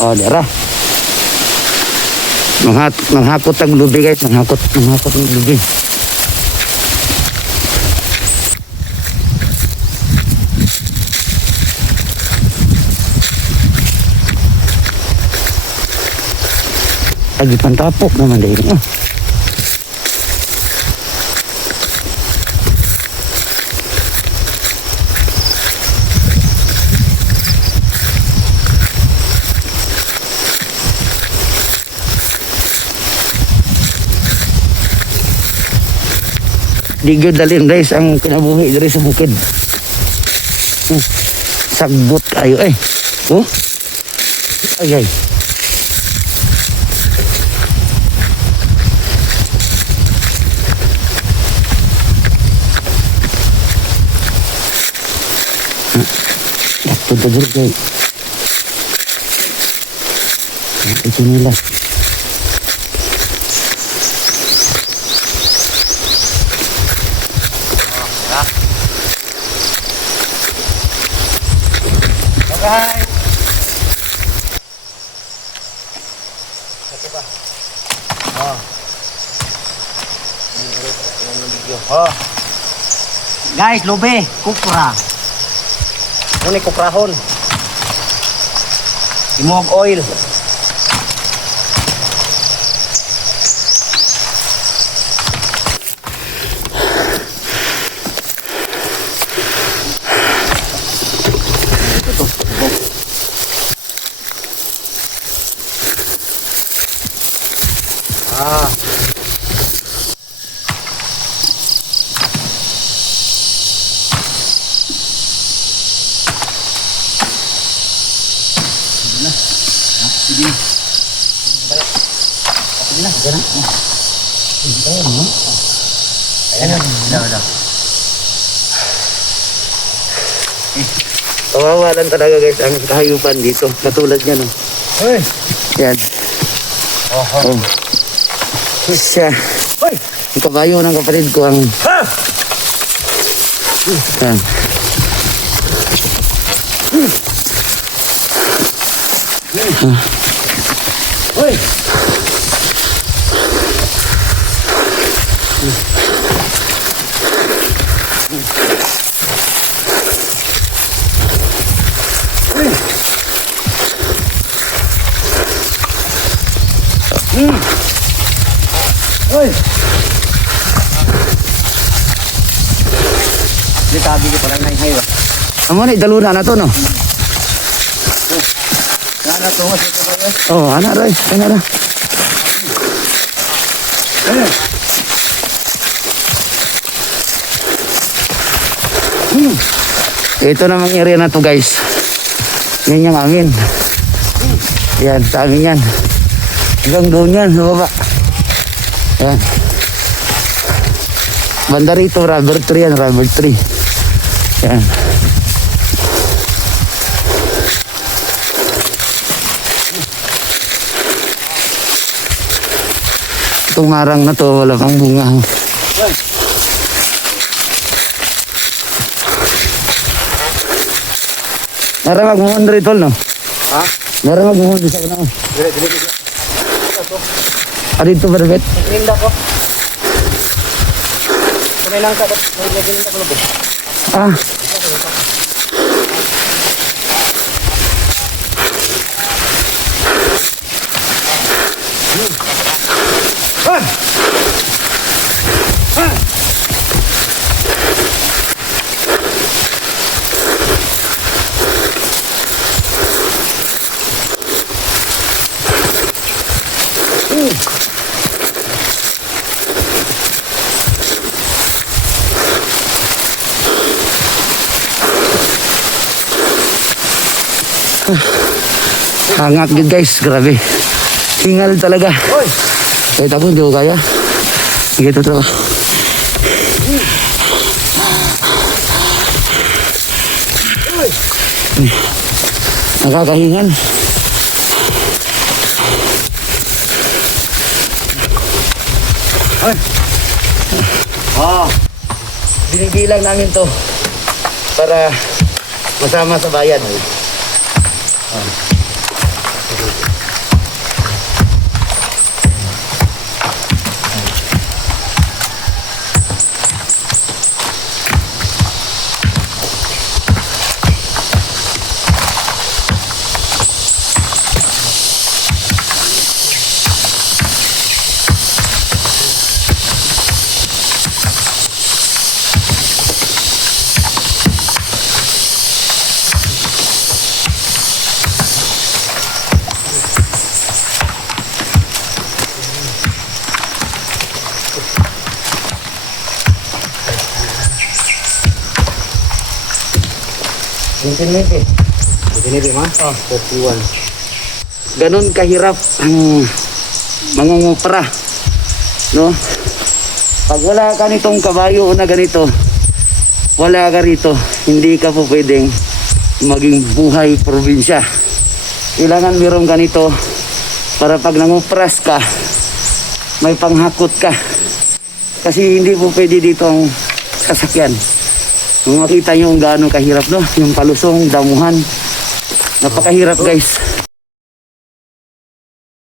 Oh, dira. Manghakot ang lubi guys, manghakot ang lubi. Lagi pantapok naman dahil. Di gyud dalin guys ang kinabuhi diri sa bukid. Sagbot ayo Oh. Ay. Ito dulu guys. Ito nila. Bye. Ito pa. Guys, lobe, kupra. Ano ni kuprahon? Imog oil. Sige. Sige na, ganun. Ayan. Kawawa lang talaga guys ang kahayupan dito. Katulad niya no. Hoy. Yan. Oh. Siya. Hoy. Ang kabayo ng kapatid ko ang Yan. Hoy. Hoy. Ditabi ko parang hay ba. Amo ni daluna na to no. Ana to mas ito ba? Oh, ana ra. Ito namang area na to guys. Yan yung amin. Yan, sa amin yan. Hanggang doon yan, sa baba. Yan. Banda rito, rubber tree yan, rubber tree. Yan. Itong marang na to, wala pang bunga. Naramag mo rito, no? Ha? Naramag mo dito sa kanang. Dili. Dito berbet. Linda ko. Kunay lang ka, linda ko labo. Ah. Hangat good guys, grabe. Hingal talaga. Kahit ako hindi ko kaya. Sige to. Nakakahingal. Binibilang namin to para masama sa bayan. 29 ma? 31. Ganon kahirap ang mangungupra, no? Pag wala ka nitong kabayo na ganito, wala ka rito, hindi ka po pwedeng maging buhay probinsya. Kailangan meron ganito para pag nangupras ka, may panghakot ka. Kasi hindi po pwede dito ang sasakyan. Kung makita nyo gaano kahirap, no? Yung palusong, damuhan. Napakahirap guys.